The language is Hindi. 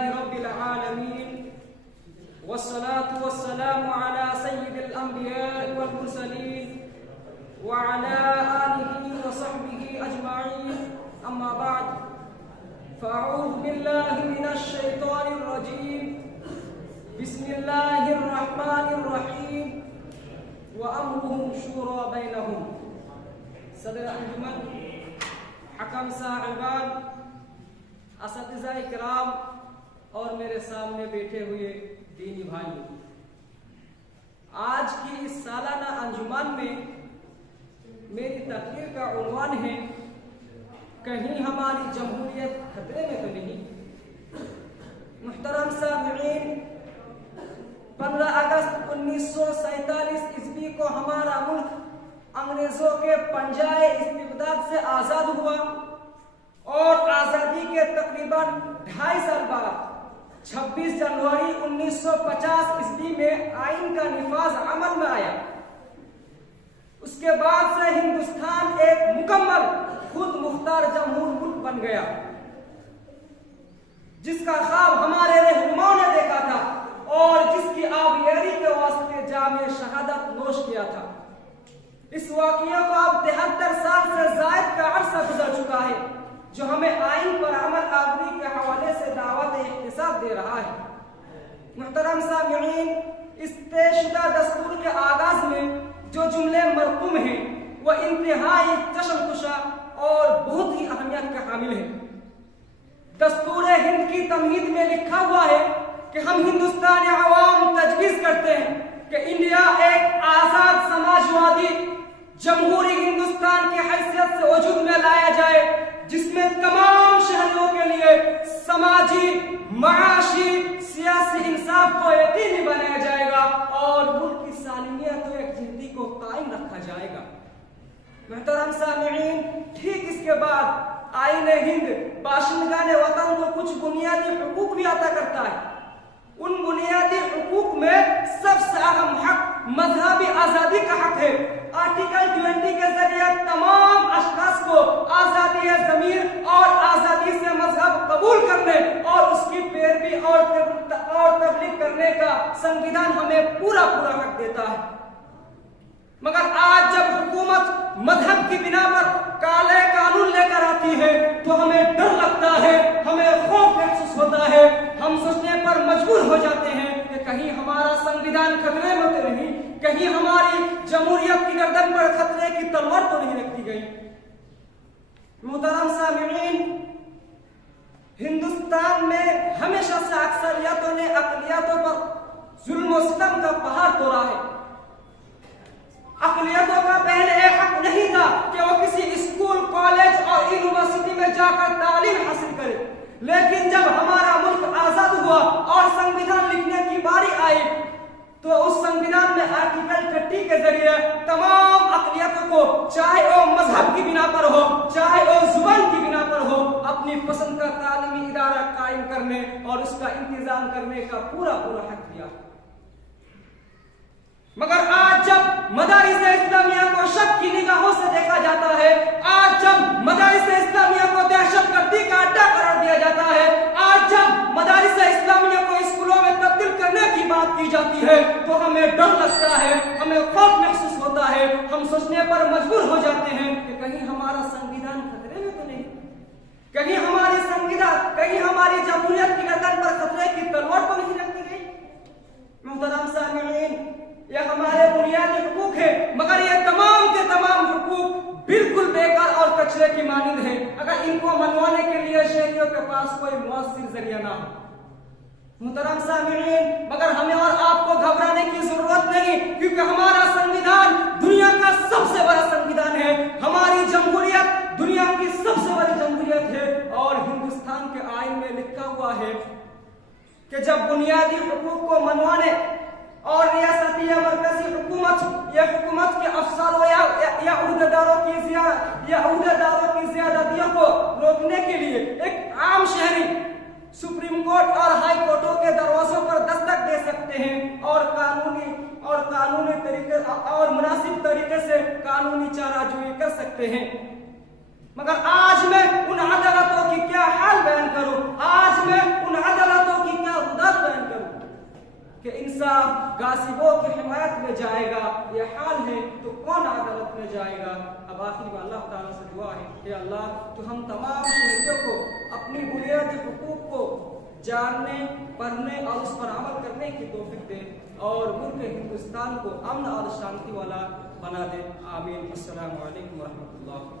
अल्हम्दुलिल्लाहि रब्बिल आलमीन वस्सलातु वस्सलामु अला सय्यिदिल अंबिया'i वल मुरसलीन व अला आलिहि व सहबिहि अजमाईन अम्मा बाद फ़अऊज़ु बिल्लाहि मिनश शैतानिर रजीम बिस्मिल्लाहिर रहमानिर रहीम व अम्रुहुम शूरा बैनहुम। सदर अंजुमन, हकम साहिबान, असतिज़ाए किराम और मेरे सामने बैठे हुए दीनी भाइयों, आज की इस सालाना अंजुमन में मेरी तकरीर का उन्वान है, कहीं हमारी जमहूरियत खतरे में तो नहीं। मुहतरम सामईन, 15 अगस्त 1947 ईस्वी को हमारा मुल्क अंग्रेजों के पंजाए इस्तिबदाद से आजाद हुआ और आजादी के तकरीबन 2.5 साल बाद 26 जनवरी 1950 ईस्वी में आइन का निफाज अमल में आया। उसके बाद से हिंदुस्तान एक मुकम्मल खुद मुख्तार जमहूर मुल्क बन गया, जिसका ख्वाब हमारे रहनुमाओं ने देखा था और जिसकी आबियारी के वास्ते जामे शहादत नोश किया था। इस वाक़िया को अब 73 साल से जायद का अरसा गुजर चुका है, जो हमें आइन पर अमल आवरी के हवाले से दावत इख्तिसाब दे रहा है। मुहतरम सामईन, इस तयशुदा दस्तूर के आगाज में जो जुमले मरकूम हैं वह इंतहाई जश्न-कुशा और बहुत ही अहमियत के हामिल है। दस्तूर हिंद की तमहीद में लिखा हुआ है कि हम हिंदुस्तानी अवाम तजवीज़ करते हैं कि इंडिया एक आजाद समाजवादी जमहूरी हिंदुस्तान की हैसियत से वजूद में लाया जाए, जिसमें तमाम शहरियों के लिए समाजी, माशी, सियासी इंसाफ को यकीनी बनाया जाएगा और मुल्क की सालिमियत और यकजहती को कायम रखा जाएगा। मुहतरम सामईन, ठीक इसके बाद आईन हिंद बाशिंदगाने वतन को कुछ बुनियादी हुकूक भी अता करता है। उन बुनियादी हुकूक में सबसे अहम हक मजहबी आजादी का हक है। आर्टिकल 20 के जरिए तमाम अशखास को आजादी ज़मीर और आजादी से मजहब कबूल करने और उसकी पैरवी और तबलीग करने का संविधान हमें पूरा हक देता है। मगर आज जब हुकूमत मजहब की बिना पर काले कानून लेकर आती है तो हमें डर लगता है, हमें खौफ महसूस होता है। हम सोचने पर मजबूर हो जाते हैं कि कहीं हमारा संविधान खतरे में तो नहीं, कहीं हमारी जमहूरियत की गर्दन पर खतरे की तलवार तो नहीं रखी गई। मुहतरम सामईन, हिंदुस्तान में हमेशा से अक्सरियतों ने अक़लियतों पर जुल्म और सितम का पहाड़ तोड़ा है। अक़लियतों का पहले एक हक नहीं था कि वो किसी स्कूल, कॉलेज और यूनिवर्सिटी में जाकर तालीम हासिल करे, लेकिन जब हमारा मुल्क आजाद हुआ और संविधान लिखने की बारी आई तो उस संविधान में आर्टिकल 30 के जरिए तमाम अक़लियतों को, चाहे वो मजहब की बिना पर हो, चाहे वो जुबान की बिना पर हो, अपनी पसंद का तालीमी इदारा कायम करने और उसका इंतजाम करने का पूरा हक दिया। मगर आज जब मदारिस इस्लामिया को शक की निगाहों से देखा जाता है, आज जब मदारिस इस्लामिया को दहशतगर्दी का अड्डा करार दिया जाता है, आज जब मदारिस इस्लामिया को स्कूलों में तब्दील करने की बात की जाती है तो हमें डर लगता है, हमें खौफ महसूस होता है। हम सोचने पर मजबूर हो जाते हैं कि कहीं हमारा संविधान खतरे में तो नहीं, कहीं हमारी जमहूरियत की गर्दन पर खतरे की तलवार तो नहीं रखी गई। मुहतरम सामईन, यह हमारे बुनियादी हुकूक है, मगर ये तमाम के तमाम हुकूक बिल्कुल बेकार और कचरे की मानंद है अगर इनको मनवाने के लिए शहरियों के पास कोई मुअस्सिर जरिया ना हो। मुहतरम सामईन, मगर हमें और आपको घबराने की जरूरत नहीं, क्योंकि हमारा संविधान दुनिया का सबसे बड़ा संविधान है। हमारी जमहूरियत दुनिया की सबसे बड़ी जमहूरियत है और हिंदुस्तान के आईन में लिखा हुआ है कि जब बुनियादी हुकूक को मनवाने और रियासती या मरकजी हुकूमत या हुकूमत के अफसरों या उहदेदारों की ज़्यादतियों को रोकने के लिए एक आम शहरी सुप्रीम कोर्ट और हाई कोर्टों के दरवाजों पर दस्तक दे सकते हैं और कानूनी तरीके और मुनासिब तरीके से कानूनी चाराजोई कर सकते हैं। मगर आज मैं उन अदालतों की क्या हाल बयान करूं, आज मैं उन अदालतों कि इंसाफ गासिबों की हिमायत में जाएगा, ये हाल है तो कौन अदालत में जाएगा। अब आखिर में अल्लाह ताला से दुआ है कि अल्लाह तो हम तमाम शहरियों को अपनी बुनियादी हुकूक को जानने, पढ़ने और उस पर अमल करने की तौफीक दे और मुल्क हिंदुस्तान को अमन और शांति वाला बना दे। आमीन। अस्सलामु अलैकुम व रहमतुल्लाह।